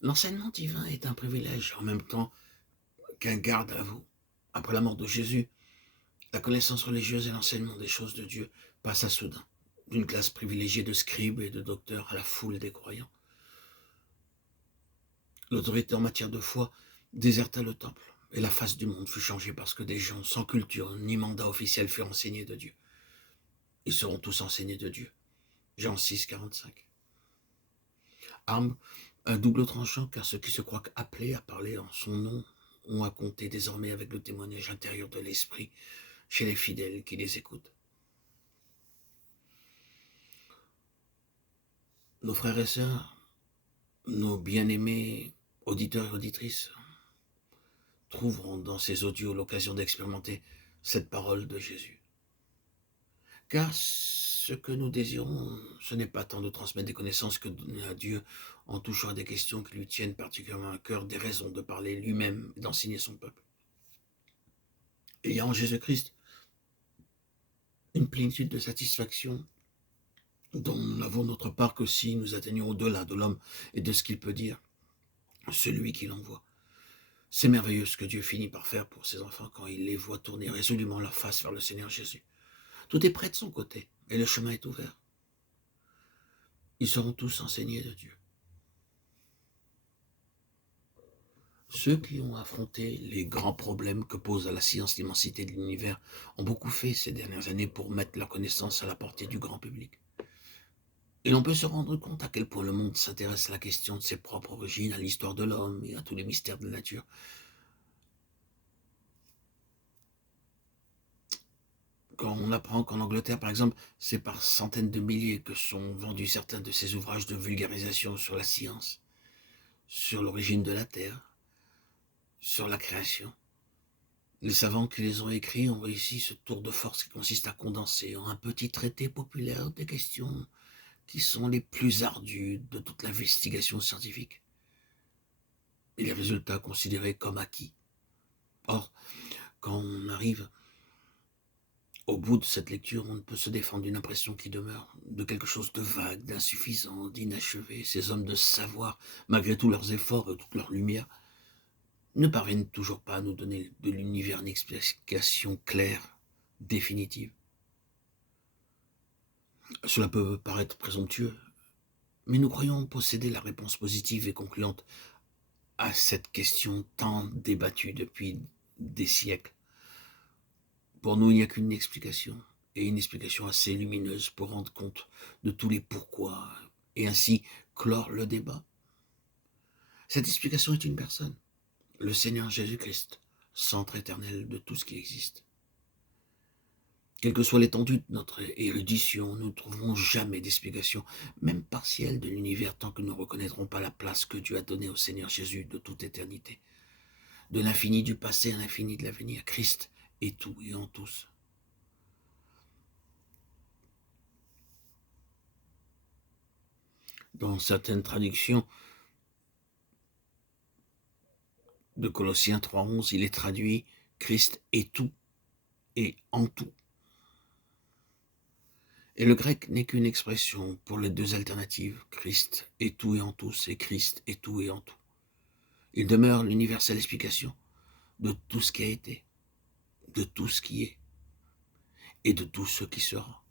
L'enseignement divin est un privilège en même temps qu'un garde à vous. Après la mort de Jésus, la connaissance religieuse et l'enseignement des choses de Dieu passent à soudain, d'une classe privilégiée de scribes et de docteurs à la foule des croyants. L'autorité en matière de foi déserta le temple, et la face du monde fut changée parce que des gens sans culture ni mandat officiel furent enseignés de Dieu. Ils seront tous enseignés de Dieu. Jean 6, 45. Arme, un double tranchant, car ceux qui se croient appelés à parler en son nom ont à compter désormais avec le témoignage intérieur de l'Esprit chez les fidèles qui les écoutent. Nos frères et sœurs, nos bien-aimés auditeurs et auditrices, trouveront dans ces audios l'occasion d'expérimenter cette parole de Jésus. Car ce que nous désirons, ce n'est pas tant de transmettre des connaissances que de donner à Dieu, en touchant à des questions qui lui tiennent particulièrement à cœur, des raisons de parler lui-même et d'enseigner son peuple. Il y a en Jésus-Christ une plénitude de satisfaction dont nous n'avons notre part que si nous atteignons au-delà de l'homme et de ce qu'il peut dire, celui qui l'envoie. C'est merveilleux ce que Dieu finit par faire pour ses enfants quand il les voit tourner résolument leur face vers le Seigneur Jésus. Tout est prêt de son côté et le chemin est ouvert. Ils seront tous enseignés de Dieu. Ceux qui ont affronté les grands problèmes que pose à la science l'immensité de l'univers ont beaucoup fait ces dernières années pour mettre leur connaissance à la portée du grand public. Et l'on peut se rendre compte à quel point le monde s'intéresse à la question de ses propres origines, à l'histoire de l'homme et à tous les mystères de la nature. Quand on apprend qu'en Angleterre, par exemple, c'est par centaines de milliers que sont vendus certains de ces ouvrages de vulgarisation sur la science, sur l'origine de la Terre, sur la création. Les savants qui les ont écrits ont réussi ce tour de force qui consiste à condenser en un petit traité populaire des questions qui sont les plus ardues de toute l'investigation scientifique. Et les résultats considérés comme acquis. Or, quand on arrive au bout de cette lecture, on ne peut se défendre d'une impression qui demeure, de quelque chose de vague, d'insuffisant, d'inachevé. Ces hommes de savoir, malgré tous leurs efforts et toute leur lumière, ne parviennent toujours pas à nous donner de l'univers une explication claire, définitive. Cela peut paraître présomptueux, mais nous croyons posséder la réponse positive et concluante à cette question tant débattue depuis des siècles. Pour nous, il n'y a qu'une explication, et une explication assez lumineuse pour rendre compte de tous les pourquoi, et ainsi clore le débat. Cette explication est une personne, le Seigneur Jésus-Christ, centre éternel de tout ce qui existe. Quelle que soit l'étendue de notre érudition, nous ne trouverons jamais d'explication, même partielle, de l'univers tant que nous ne reconnaîtrons pas la place que Dieu a donnée au Seigneur Jésus de toute éternité. De l'infini du passé à l'infini de l'avenir, Christ est tout et en tous. Dans certaines traductions de Colossiens 3,11, il est traduit « Christ est tout et en tout ». Et le grec n'est qu'une expression pour les deux alternatives, Christ est tout et en tous, et Christ est tout et en tout. Il demeure l'universelle explication de tout ce qui a été, de tout ce qui est, et de tout ce qui sera.